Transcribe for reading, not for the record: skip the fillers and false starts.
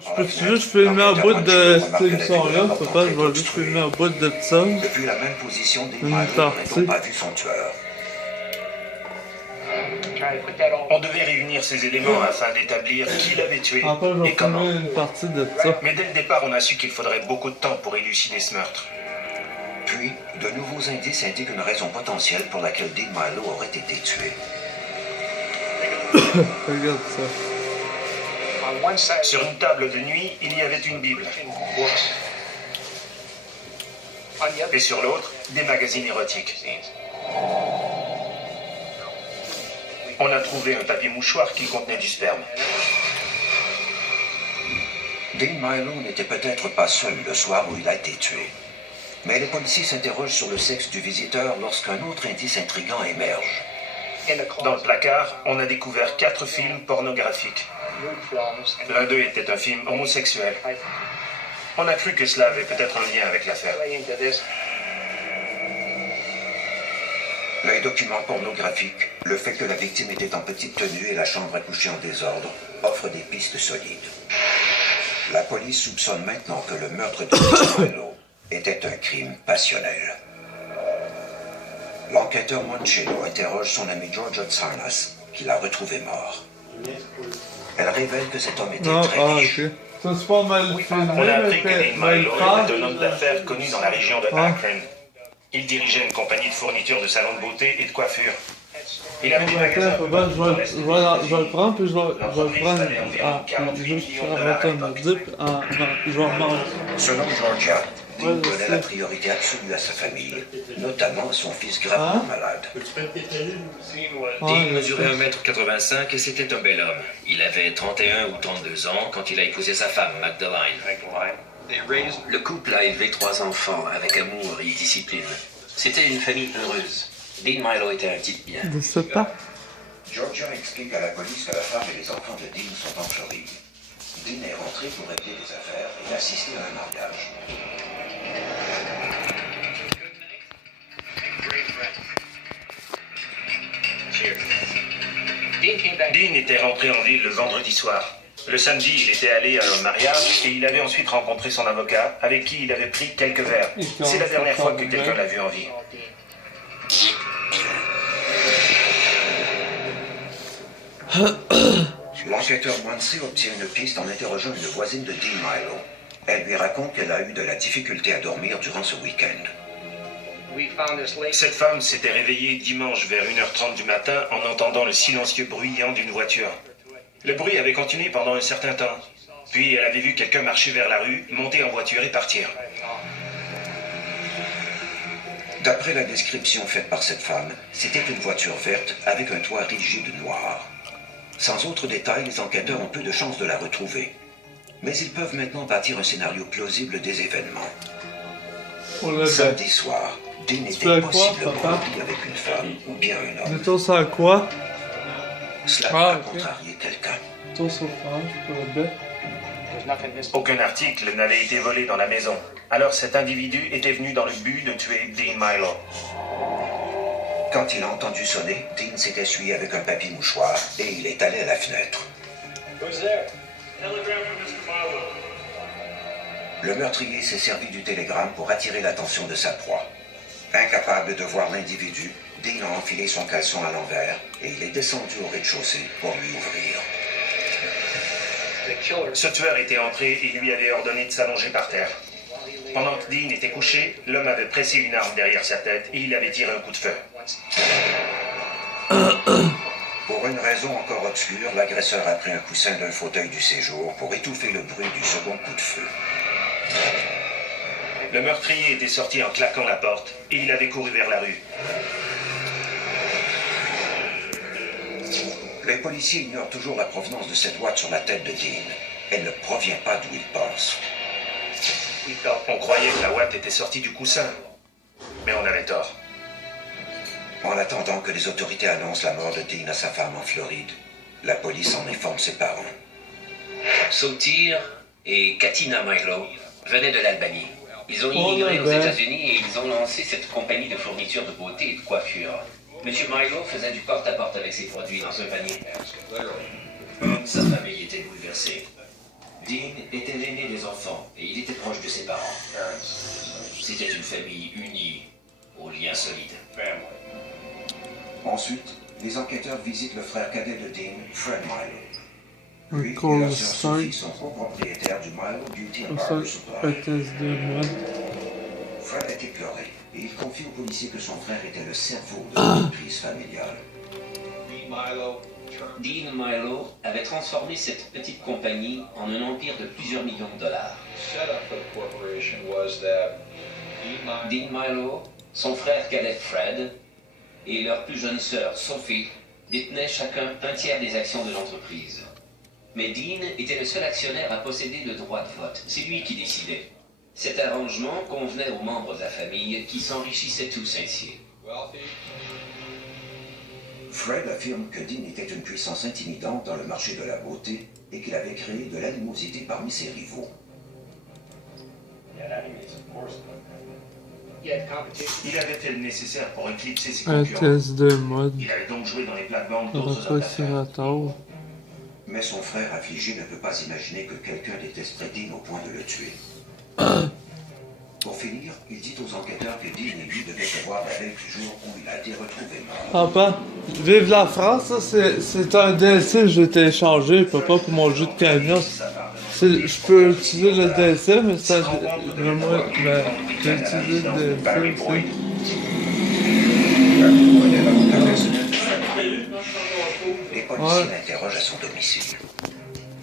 Je peux juste filmer un bout de cette émission-là, papa, je vais juste filmer un bout de ça. Depuis la même position, Dean Milo n'aurait pas vu son tueur. On devait réunir ces éléments afin d'établir qui l'avait tué Après, je vais et comment. filmer une partie de ça. Mais dès le départ, on a su qu'il faudrait beaucoup de temps pour élucider ce meurtre. Puis, de nouveaux indices indiquent une raison potentielle pour laquelle Dean Milo aurait été tué. Regarde ça. Sur une table de nuit, il y avait une Bible. Et sur l'autre, des magazines érotiques. On a trouvé un papier mouchoir qui contenait du sperme. Dean Milo n'était peut-être pas seul le soir où il a été tué. Mais les policiers s'interrogent sur le sexe du visiteur lorsqu'un autre indice intriguant émerge. Dans le placard, on a découvert 4 films pornographiques. L'un d'eux était un film homosexuel. On a cru que cela avait peut-être un lien avec l'affaire. Les documents pornographiques, le fait que la victime était en petite tenue et la chambre à coucher en désordre, offrent des pistes solides. La police soupçonne maintenant que le meurtre de Dean Milo était un crime passionnel. L'enquêteur Moncello interroge son ami Giorgio Tsarnas, qui l'a retrouvé mort. Elle révèle que cet homme était très riche. Ok. Ça, c'est pas mal filmé, On a appris que mais Dean Milo était un homme d'affaires connu dans la région de Akron. Il dirigeait une compagnie de fourniture de salons de beauté et de coiffure. Il avait des magasins. Je vais le prendre, puis je vais le prendre juste avant de me dire, je vais manger. Selon Georgia, Dean donnait la priorité absolue à sa famille, notamment à son fils gravement malade. Dean mesurait 1m85 et c'était un bel homme. Il avait 31 ou 32 ans quand il a épousé sa femme, Magdalene. Le couple a élevé 3 enfants avec amour et discipline. C'était une famille heureuse. Dean Milo était un type bien. Je sais pas. Georgia explique à la police que la femme et les enfants de Dean sont en Floride. Dean est rentré pour régler des affaires et assister à un mariage. Dean était rentré en ville le vendredi soir. Le samedi, il était allé à un mariage et il avait ensuite rencontré son avocat avec qui il avait pris quelques verres. C'est la dernière fois que quelqu'un l'a vu en vie. L'enquêteur Munsey obtient une piste en interrogeant une voisine de Dean Milo. Elle lui raconte qu'elle a eu de la difficulté à dormir durant ce week-end. Cette femme s'était réveillée dimanche vers 1h30 du matin en entendant le silencieux bruyant d'une voiture. Le bruit avait continué pendant un certain temps. Puis elle avait vu quelqu'un marcher vers la rue, monter en voiture et partir. D'après la description faite par cette femme, c'était une voiture verte avec un toit rigide noir. Sans autres détails, les enquêteurs ont peu de chances de la retrouver. Mais ils peuvent maintenant bâtir un scénario plausible des événements. Samedi soir, Dean était possiblement rempli avec une femme ou bien un homme. Mettons ça à quoi? Cela a contrarié quelqu'un. Mettons ça au fromage pour le bœuf. Aucun article n'avait été volé dans la maison. Alors cet individu était venu dans le but de tuer Dean Milo. Quand il a entendu sonner, Dean s'est essuyé avec un papier mouchoir et il est allé à la fenêtre. Le meurtrier s'est servi du télégramme pour attirer l'attention de sa proie. Incapable de voir l'individu, Dean a enfilé son caleçon à l'envers et il est descendu au rez-de-chaussée pour lui ouvrir. Ce tueur était entré et lui avait ordonné de s'allonger par terre. Pendant que Dean était couché, l'homme avait pressé une arme derrière sa tête et il avait tiré un coup de feu. Pour une raison encore obscure, l'agresseur a pris un coussin d'un fauteuil du séjour pour étouffer le bruit du second coup de feu. Le meurtrier était sorti en claquant la porte et il avait couru vers la rue. Les policiers ignorent toujours la provenance de cette ouate sur la tête de Dean. Elle ne provient pas d'où ils pensent. On croyait que la ouate était sortie du coussin, mais on avait tort. En attendant que les autorités annoncent la mort de Dean à sa femme en Floride, la police en informe ses parents. Sotir et Katina Milo venaient de l'Albanie. Ils ont immigré aux États-Unis et ils ont lancé cette compagnie de fourniture de beauté et de coiffure. Monsieur Milo faisait du porte-à-porte avec ses produits dans un panier. Sa famille était bouleversée. Dean était l'aîné des enfants et il était proche de ses parents. C'était une famille unie, aux liens solides. Ensuite, les enquêteurs visitent le frère cadet de Dean, Fred Milo. Lui et Encore leur le sœur Sophie 5. sont copropriétaires du Milo Beauty and Comme ça, Barber Supply. ETS2 mode. Fred a éploré et il confie au policier que son frère était le cerveau de l'entreprise familiale. Dean Milo avait transformé cette petite compagnie en un empire de plusieurs millions de dollars. Dean Milo, son frère cadet Fred et leur plus jeune sœur Sophie détenaient chacun un tiers des actions de l'entreprise. Mais Dean était le seul actionnaire à posséder le droit de vote. C'est lui qui décidait. Cet arrangement convenait aux membres de la famille qui s'enrichissaient tous ainsi. Fred affirme que Dean était une puissance intimidante dans le marché de la beauté et qu'il avait créé de l'animosité parmi ses rivaux. Il avait fait le nécessaire pour éclipser ses concurrents. ETS2 mode. Il avait donc joué dans les plates-bandes d'autres hommes d'affaires. Approximateur. Mais son frère affligé ne peut pas imaginer que quelqu'un détesterait Dean au point de le tuer. Pour finir, il dit aux enquêteurs que Dean et lui devaient se voir la veille du jour où il a été retrouvé mort. Papa, Vive la France, ça, c'est un DLC que j'ai téléchargé, papa, pour mon jeu de camion. Je peux utiliser le DLC, mais ça, vraiment, j'ai utilisé le DLC aussi. Les policiers l'interrogent à son domicile.